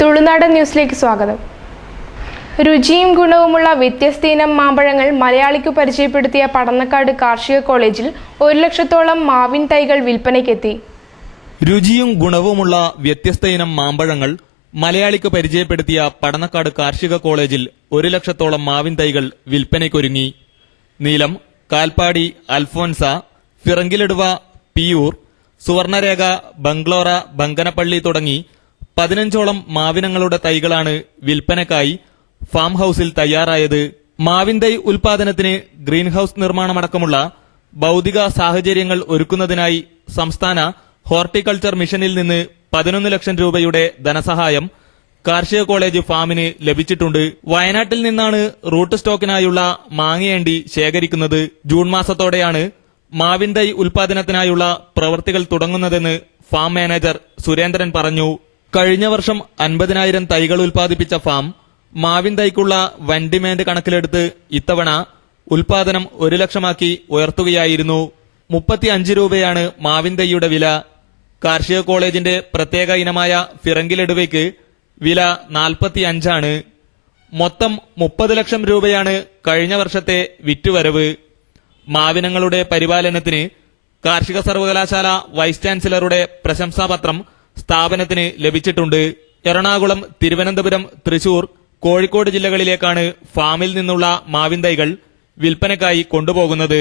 തുളുനാടൻ ന്യൂസിലേക്ക് സ്വാഗതം. രുചിയും ഗുണവുമുള്ള വ്യത്യസ്തയിനം മാമ്പഴങ്ങൾ മലയാളിക്ക് പരിചയപ്പെടുത്തിയ പടന്നക്കാട് കാർഷിക കോളേജിൽ 1 ലക്ഷത്തോളം മാവിൻ തൈകൾ വിൽപ്പനയ്ക്കെത്തി. രുചിയും ഗുണവുമുള്ള വ്യത്യസ്തയിനം മാമ്പഴങ്ങൾ മലയാളിക്ക് പരിചയപ്പെടുത്തിയ പടന്നക്കാട് കാർഷിക കോളേജിൽ 1 ലക്ഷത്തോളം മാവിൻ തൈകൾ വിൽപ്പനയ്ക്കൊരുങ്ങി. നീലം, കാൽപ്പാടി, അൽഫോൻസ, ഫിറങ്കിലിടുവ, പിയൂർ, സുവർണരേഖ, ബംഗ്ലോറ, ബങ്കനപ്പള്ളി തുടങ്ങി 15ഓളം മാവിനങ്ങളുടെ തൈകളാണ് വിൽപ്പനയ്ക്കായി ഫാം ഹൌസിൽ തയ്യാറായത്. മാവിൻ തൈ ഉൽപാദനത്തിന് ഗ്രീൻ ഹൌസ് നിർമ്മാണമടക്കമുള്ള ഭൌതിക സാഹചര്യങ്ങൾ ഒരുക്കുന്നതിനായി സംസ്ഥാന ഹോർട്ടിക്കൾച്ചർ മിഷനിൽ നിന്ന് 11 ലക്ഷം രൂപയുടെ ധനസഹായം കാർഷിക കോളേജ് ഫാമിന് ലഭിച്ചിട്ടുണ്ട്. വയനാട്ടിൽ നിന്നാണ് റൂട്ട് സ്റ്റോക്കിനായുള്ള മാങ്ങയണ്ടി ശേഖരിക്കുന്നത്. ജൂൺ മാസത്തോടെയാണ് മാവിൻ തൈ ഉൽപാദനത്തിനായുള്ള പ്രവൃത്തികൾ തുടങ്ങുന്നതെന്ന് ഫാം മാനേജർ സുരേന്ദ്രൻ പറഞ്ഞു. കഴിഞ്ഞ വർഷം 50,000 തൈകൾ ഉൽപ്പാദിപ്പിച്ച ഫാം മാവിൻ തൈക്കുള്ള വൻ ഡിമാൻഡ് കണക്കിലെടുത്ത് ഇത്തവണ ഉൽപാദനം 1 ലക്ഷമാക്കി ഉയർത്തുകയായിരുന്നു. 35 രൂപയാണ് മാവിൻ തൈയുടെ വില. കാർഷിക കോളേജിന്റെ പ്രത്യേക ഇനമായ ഫിറങ്കിലിടുവയ്ക്ക് വില 45 ആണ്. മൊത്തം 30 ലക്ഷം രൂപയാണ് കഴിഞ്ഞ വർഷത്തെ വിറ്റുവരവ്. മാവിനങ്ങളുടെ പരിപാലനത്തിന് കാർഷിക സർവകലാശാല വൈസ് ചാൻസലറുടെ പ്രശംസാപത്രം സ്ഥാപനത്തിന് ലഭിച്ചിട്ടുണ്ട്. എറണാകുളം, തിരുവനന്തപുരം, തൃശൂർ, കോഴിക്കോട് ജില്ലകളിലേക്കാണ് ഫാമിൽ നിന്നുള്ള മാവിൻ തൈകൾ വിൽപ്പനയ്ക്കായി കൊണ്ടുപോകുന്നത്.